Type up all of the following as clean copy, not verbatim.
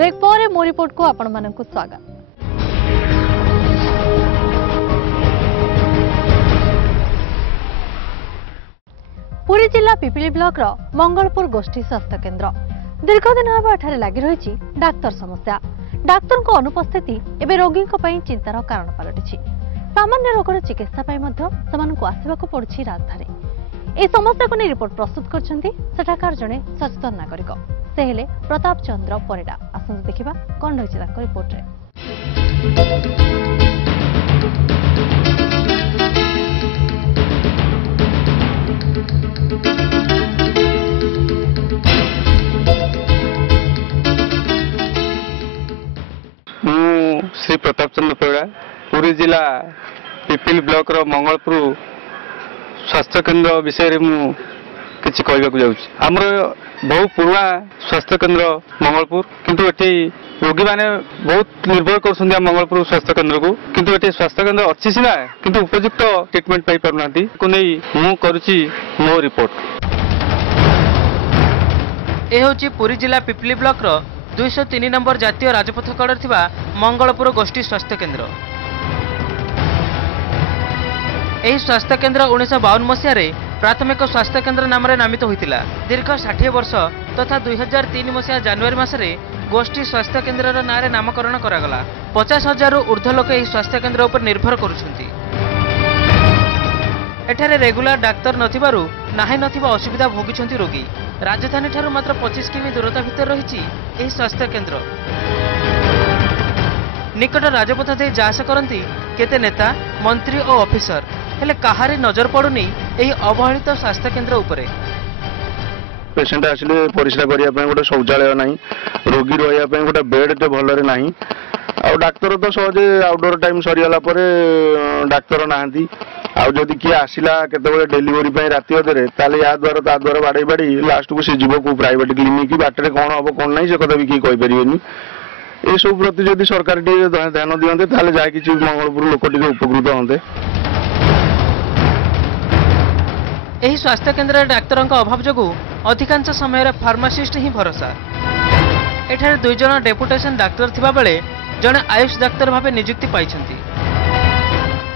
Break पर मो report को आपण मानकु स्वागत। पुरी जिला पिपिली ब्लॉक रो मंगलपुर गोष्ठी स्वास्थ्य केन्द्र दीर्घ दिन हेबा एठारे लागि रहिछि डाक्तर समस्या। डाक्तर को अनुपस्थिति एबे रोगी को पई चिंतार कारण पलटिछि। सामान्य रोगर चिकित्सा पई मध्य समानकु आसीबाकु पड़छि राजधानी। ए समस्या को नै रिपोर्ट प्रस्तुत करछन्ती सेठाकार जणे सचेतन नागरिक से हेले प्रताप चंद्र परिडा। आसंतु देखिबा कोन रहिछि ताको रिपोर्ट रे। श्री प्रताप चंद्र परिडा पुरी जिला पिपिल ब्लॉक रो मंगलपुर स्वास्थ्य केन्द्र विषय में किसी कहवाक जाऊँगी। आमर बहु पुराना स्वास्थ्य केन्द्र मंगलपुर किंतु एटी रोगी माने बहुत निर्भर कर मंगलपुर स्वास्थ्य केन्द्र को किंतु एटी स्वास्थ्य केन्द्र अच्छी सीना किंतु उपयुक्त ट्रिटमेंट पाई पारना नहीं करुच्ची मो रिपोर्ट। यह हूँ पुरी जिला पिपली ब्लॉक रो 203 नंबर जातीय राजपथ कड़े थिबा मंगलपुर गोष्ठी स्वास्थ्य केन्द्र। यह स्वास्थ्य केन्द्र 1952 मसीह प्राथमिक स्वास्थ्य केन्द्र नाम नामित होता। दीर्घ 60 वर्ष तथा 2003 मसीहा जनवरी मसरे गोष्ठी स्वास्थ्य केन्द्र नाँ नामकरण करागला। 50,000 ऊर्ध्व लोक यह स्वास्थ्य केन्द्र उपर निर्भर करुछंती। एठारे रेगुलर डाक्तर नथिबारु नाही नथिबा असुविधा भोगिछंती रोगी। राजधानी ठारू मात्र 25 किमी दूरता भितर रहिछि एही स्वास्थ्य केन्द्र। निकट राजपथ दे जास करंती केते नेता मंत्री और ऑफिसर हेले काहारी नजर पड़ुनी एही अवहेलित स्वास्थ्य केन्द्र उपरे। पेशेंट आसिले परिश्रा करिया पय गोटे शौचालय नाही, रोगी रहिया पय गोटे बेड ते भलरे नाही। आ डाक्तर तो सहजे आउटडोर टाइम सरीगला परे डाक्तर नाहांती। आउ जदि किए आसिला केतेबेले डेलीवरी पय राति अधरे ताले या द्वारा ता द्वारा बाडै बाडी लास्ट को से जीव को प्राइवेट क्लिनिक बाटरे कोन हबो कोन नाही से कथा भी की कहि परिबेनी। ए सब प्रति जदि सरकार टी ध्यान दियंते ताले जाय किछि मंगलपुर लोक टी उपकृत होंते। एही स्वास्थ्य केन्द्र डाक्तरों अभाव जोगु अधिकांश समय फार्मासिस्ट ही भरोसा। एठारे 2 जन डेपुटेशन डाक्तर थिबा बेले जने आयुष डाक्तर भावे नियुक्ति पाइछंती।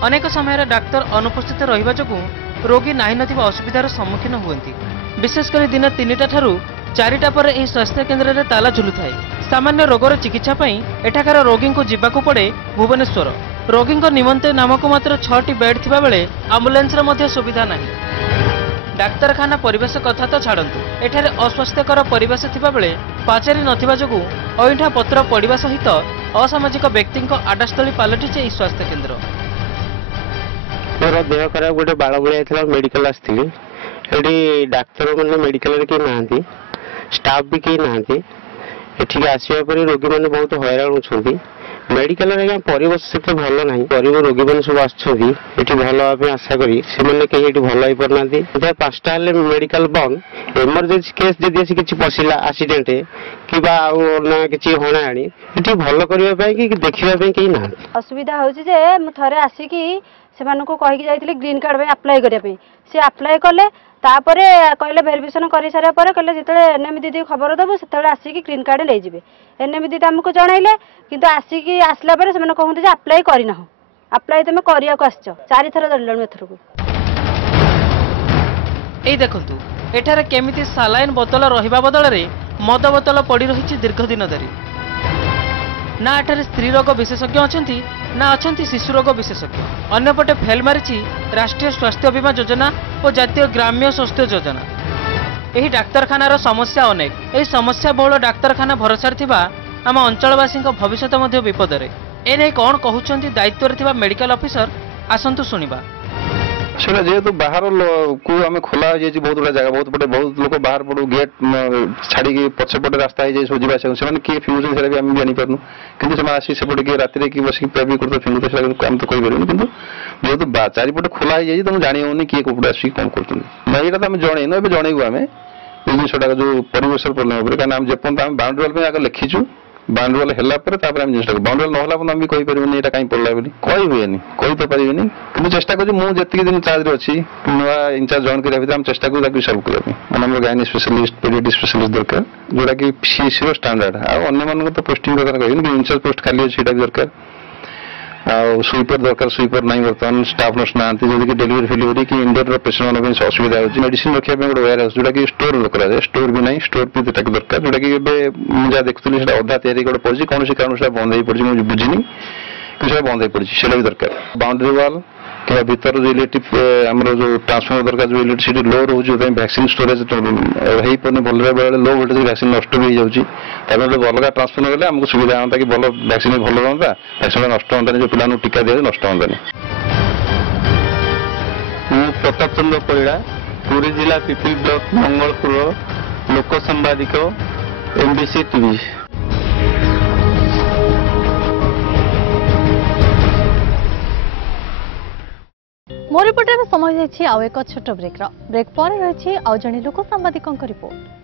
अनेक समय डाक्तर अनुपस्थित रहिबा जोगु रोगी नाही नथिबा असुविधार सम्मुखीन हुअंती। विशेषकर दिन 3टा ठारू 4टा पर एही स्वास्थ्य केन्द्र रे ताला झुलुथाय। सामान्य रोगर चिकित्सा पई एठाकार रोगी को जीवाकू पड़े भुवनेश्वर। रोगी निमंते नामक मात्र 6टी बेड थिबा बेले एम्बुलेंस रे मध्य सुविधा नाही। डाक्तरखाना परिवेश कथा तो छाड़ू एठारे अस्वास्थ्यकर परिवेश थिबा बेले पाचेरी नथिबा जोगु अइठा पत्र पड़िबा सहित असामाजिक व्यक्ति आडास्थली पलटिছে ଏହି स्वास्थ्य केन्द्र। मोर देह खराब गोटे बाड़ बुढ़ा मेडिकल आसती ये डाक्तर मैंने मेडिकल किए ना स्टाफ भी किए ना एठिक आसवा रोगी मैंने बहुत हैरान होती। मेडिकल परिवेश से भल ना गरीब रोगी मैंने सब आसि भल आशा करी कहीं भल हो पारना। 5टा मेडिकल बंद एमरजेंसी केस जदि आसी किसी पशिला एक्सीडेंट कि किसी हणाणी ये भल करने कि देखा कहीं ना असुविधा हो थे आसिकी से कहीकि जाइए ग्रीन कार्ड में अप्लाई करने सी अप्लाई कले तापरे कहले भेरिफिकेशन कर सारा पर कहले जिते एनएम दीदी खबर दबु से आसिकी ग्रीन कार्ड ले जिवे। एनएम दीदी आमको जनइले किंतु आसिकी आसला पर से कहते जे अप्लाई करना अप्लाई तुम करिया को आसछ 4 थर दलणु एथर को। एई देखंतु एठारे केमिति सालाइन बोतल रहिबा बदल रे मद बोतल पड़ी रहिछि दीर्घ दिन धरी। ना एठारे स्त्री रोग विशेषज्ञ अछंती ना अछंती शिशु रोग विशेषज्ञ। अन्यपटे फेल मारिछि राष्ट्रीय स्वास्थ्य बीमा योजना और जातीय ग्राम्य स्वास्थ्य योजना। यही डाक्तरखानार समस्या अनेक। यही समस्या बहुल डाक्तरखाना भरोसा थिबा आम अंचलवासी भविष्य मध्य विपदरे। एने कौन कहउछंती दायित्व थिबा मेडिकल ऑफिसर आसंतु सुनिबा। सेटा जेहेतु बाहर को आम खोला बहुत गुड़ा जगह बहुत लोग बाहर पड़ू गेट छाड़ी पछपटे रास्ता है सब जावा से किए फिंगुन से आम जापारू कि आसी सेपटे किए राति कि बस प्रेमी करते फिंगुते आम तो कहीपर कि जेहतु चारिपटे खोला है तुम जानी होनी किए कपड़े आसिक कौन कर यहाँ तो आम जनईन ए जनइबू आम जिनटा जो परिवेश प्रोब्लेम कहीं जेपर्यंत आम बाउंड्री वाल आगे लिखीचु बाउंड्री वाल है चेष्टा बाउंड्री वाल ना आम भी कहीपर यहाँ कहीं पड़ा बोली कही हुए कही तो पारे कि चेष्टा करी मुझे दिन चार्ज अच्छी नुआ इंचार्ज जॉइन करा चेष्टा करूँ सल्व करने मैंने गायनी स्पेशलिस्ट पेडियाट्रिक स्पेशलिस्ट दरकार जोटा कि सीएससी स्टैंडर्ड आने तो पोस्टिंग दरकार कह इंचार्ज पोस्ट खाली अच्छे दरकार स्वीपर दरकार स्वीपर नहीं बर्तमान स्टाफ नर्स ना जैसे डेलीवरी फेलीवरी कि इंडोर पेसेंट मान असुविधा होती मेडिसिन रखा गोटे वेयर हाउस जोटा कि स्टोर दरकार स्टोर भी नहीं स्टोर भी दरकार जोटा कि मुझे देखुली अधा तैयारी गोटे पड़ी कौन कारण से बंद हो पड़ी मुझे बुझीनी कि बंद हो पड़ी से भी दरकार बाउंड्री वाल कि भीतर जो इलेक्ट्रिक आमर जो ट्रांसफॉर्मर दरकार जो इलेक्ट्रिसिटी लो रोज वैक्सीन स्टोरेज हो पाने भल बेले लो वोल्टेज वैक्सीन नष्ट भी हो जाए अलग ट्रांसफॉर्मर गले आमको सुविधा हाँ कि भल वैक्सीन भल रहा वैक्सीन नष्ट हाँ जो पिला टीका दिया नष्ट हाँ प्रताप चंद्र परिड़ा पुरी जिला पिपिल ब्लॉक मंगलपुर लोक संवादिक एमबीसी टीवी। मोर रिपोर्टर समय जाइए आउ एक छोट ब्रेक पर रही आउ जड़े लोक सांबादिकों रिपोर्ट।